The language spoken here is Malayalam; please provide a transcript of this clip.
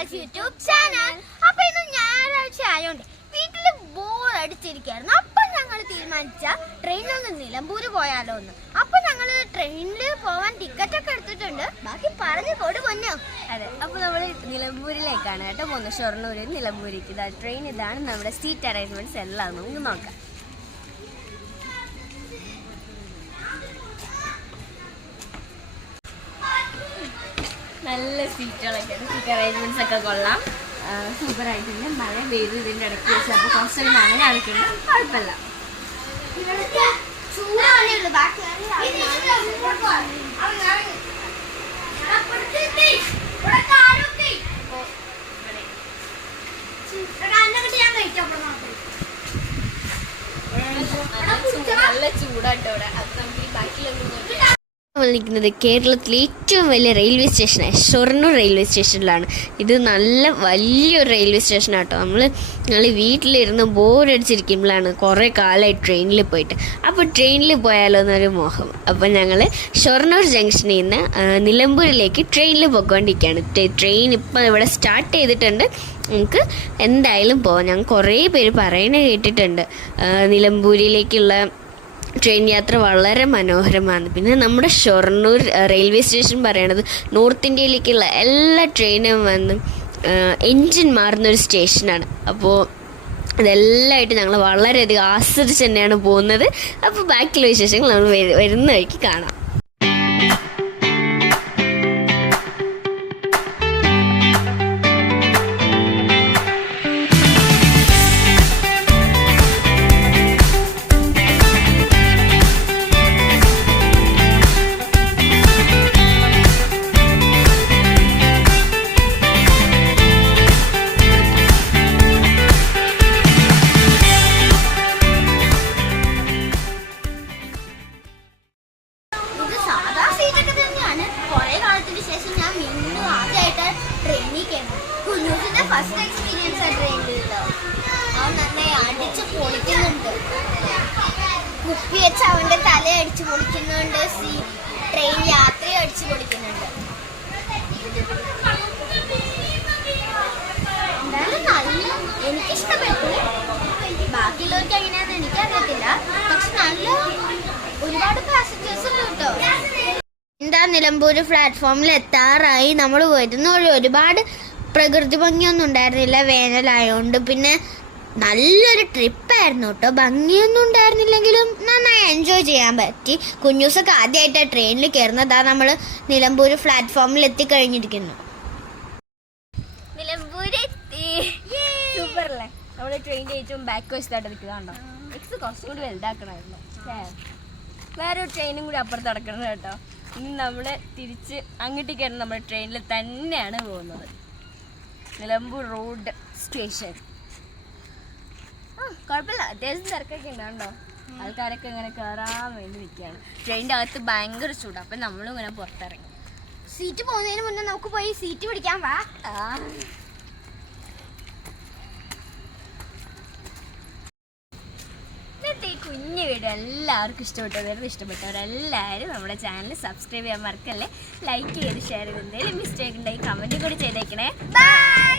Girls YouTube channel. അപ്പൊ ഇന്ന് ഞായറാഴ്ച ആയോണ്ട് വീട്ടിൽ ബോർ അടിച്ചിരിക്കായിരുന്നു. അപ്പൊ ഞങ്ങൾ തീരുമാനിച്ച ട്രെയിനൊന്ന് നിലമ്പൂര് പോയാലോ എന്ന്. അപ്പൊ ഞങ്ങൾ ട്രെയിനിൽ പോവാൻ ടിക്കറ്റ് ഒക്കെ എടുത്തിട്ടുണ്ട്. ബാക്കി പറഞ്ഞു കൊടു പൊന്നോ. അതെ അപ്പൊ നമ്മൾ നിലമ്പൂരിലേക്കാണ് കേട്ടോ പോകുന്നത്. ഷൊർണൂര് നിലമ്പൂരിക്ക്. ട്രെയിൻ ഇതാണ് നമ്മുടെ സീറ്റ് അറേഞ്ച്മെന്റ്സ് എല്ലാം നമുക്ക് നോക്കാം. നല്ല സീറ്റുകളൊക്കെ സീറ്റ് അറേഞ്ച്മെന്റ്സ് ഒക്കെ കൊള്ളാം. സൂപ്പർ ആയിട്ടുണ്ട് മഴ വെയിൽ ഇതിന്റെ ഇടയ്ക്ക് വെച്ച്. അപ്പോൾ കുറച്ചൊരു നനഞ്ഞ നടക്കുന്നുണ്ട് കുഴപ്പമില്ല. ബാക്കി നല്ല ചൂടാട്ടോ അവിടെ അത് നമുക്ക് ഈ നിൽക്കുന്നത് കേരളത്തിലെ ഏറ്റവും വലിയ റെയിൽവേ സ്റ്റേഷനായ ഷൊർണൂർ റെയിൽവേ സ്റ്റേഷനിലാണ് ഇത് നല്ല വലിയൊരു റെയിൽവേ സ്റ്റേഷനാണ് കേട്ടോ നമ്മൾ ഞങ്ങൾ വീട്ടിലിരുന്ന് ബോറടിച്ചിരിക്കുമ്പോഴാണ് കുറേ കാലമായി ട്രെയിനിൽ പോയിട്ട്. അപ്പോൾ ട്രെയിനിൽ പോയാലോ എന്നൊരു മോഹം. അപ്പോൾ ഞങ്ങൾ ഷൊർണൂർ ജംഗ്ഷനിൽ നിന്ന് നിലമ്പൂരിലേക്ക് ട്രെയിനിൽ പോയിക്കൊണ്ടിരിക്കുകയാണ്. ട്രെയിൻ ഇപ്പോൾ ഇവിടെ സ്റ്റാർട്ട് ചെയ്തിട്ടുണ്ട്. നമുക്ക് എന്തായാലും പോകാം ഞാൻ കുറേ പേര് പറയണ കേട്ടിട്ടുണ്ട്. നിലമ്പൂരിലേക്കുള്ള ട്രെയിൻ യാത്ര വളരെ മനോഹരമാണ്. പിന്നെ നമ്മുടെ ഷൊർണൂർ റെയിൽവേ സ്റ്റേഷൻ പറയണത് നോർത്ത് ഇന്ത്യയിലേക്കുള്ള എല്ലാ ട്രെയിനും വന്ന് എൻജിൻ മാറുന്ന ഒരു സ്റ്റേഷനാണ് അപ്പോൾ ഇതെല്ലാമായിട്ട് ഞങ്ങൾ വളരെയധികം ആസ്വദിച്ച് തന്നെയാണ് പോകുന്നത്. അപ്പോൾ ബാക്കിയുള്ള വിശേഷങ്ങൾ നമ്മൾ വരുന്ന വഴിക്ക് കാണാം. ഫസ്റ്റ് എക്സ്പീരിയൻസ് അവൻ അടിച്ച് പൊളിക്കുന്നുണ്ട്. കുപ്പി വെച്ച് അവന്റെ തല അടിച്ച് പൊളിക്കുന്നുണ്ട്. സീ ട്രെയിൻ യാത്ര അടിച്ച് പൊളിക്കുന്നുണ്ട്. നല്ല ഒരുപാട് പാസഞ്ചേഴ്സ് എന്താ നിലമ്പൂര് പ്ലാറ്റ്ഫോമിൽ എത്താറായി? നമ്മൾ വരുന്നുള്ളൂ ഒരുപാട് പ്രകൃതി ഭംഗിയൊന്നും ഉണ്ടായിരുന്നില്ല വേനലായോണ്ട്. പിന്നെ നല്ലൊരു ട്രിപ്പായിരുന്നു കേട്ടോ. ഭംഗിയൊന്നും ഉണ്ടായിരുന്നില്ലെങ്കിലും നന്നായി എൻജോയ് ചെയ്യാൻ പറ്റി. കുഞ്ഞൂസൊക്കെ ആദ്യമായിട്ട് ട്രെയിനിൽ കയറുന്നതാ. നമ്മൾ നിലമ്പൂർ പ്ലാറ്റ്ഫോമിൽ എത്തിക്കഴിഞ്ഞിരിക്കുന്നു. ഏറ്റവും ബാക്ക് വശത്തായിട്ട് നിൽക്കുന്നതാണ്ടോ എക്സ് വലുതാക്കണമായിരുന്നു. വേറെ ട്രെയിനും കൂടി അപ്പുറത്ത് നടക്കണം കേട്ടോ. ഇനി നമ്മൾ തിരിച്ച് അങ്ങോട്ടേക്കായിരുന്നു നമ്മൾ നമ്മുടെ ട്രെയിനിൽ തന്നെയാണ് പോകുന്നത്. Nilambur road station. കുഴപ്പമില്ല. അത്യാവശ്യം തിരക്കൊക്കെ ഉണ്ട് ആൾക്കാരൊക്കെ ഇങ്ങനെ കയറാൻ വേണ്ടി നിൽക്കുകയാണ്. ട്രെയിനിന്റെ അകത്ത് ഭയങ്കര ചൂടാണ് അപ്പം നമ്മളും ഇങ്ങനെ പുറത്തിറങ്ങി. സീറ്റ് പോകുന്നതിന് മുന്നേ നമുക്ക് പോയി സീറ്റ് പിടിക്കാൻ വാ. കുഞ്ഞു വീഡിയോ എല്ലാവർക്കും ഇഷ്ടപ്പെട്ടവരും ഇഷ്ടപ്പെട്ടവരെല്ലാവരും നമ്മുടെ ചാനൽ സബ്സ്ക്രൈബ് ചെയ്യാൻ മറക്കല്ലേ? ലൈക്ക് ചെയ്ത് ഷെയർ ചെയ്ത് എന്തെങ്കിലും മിസ്റ്റേക്ക് ഉണ്ടെങ്കിൽ കമന്റ് കൂടി ചെയ്തേക്കണേ. ബൈ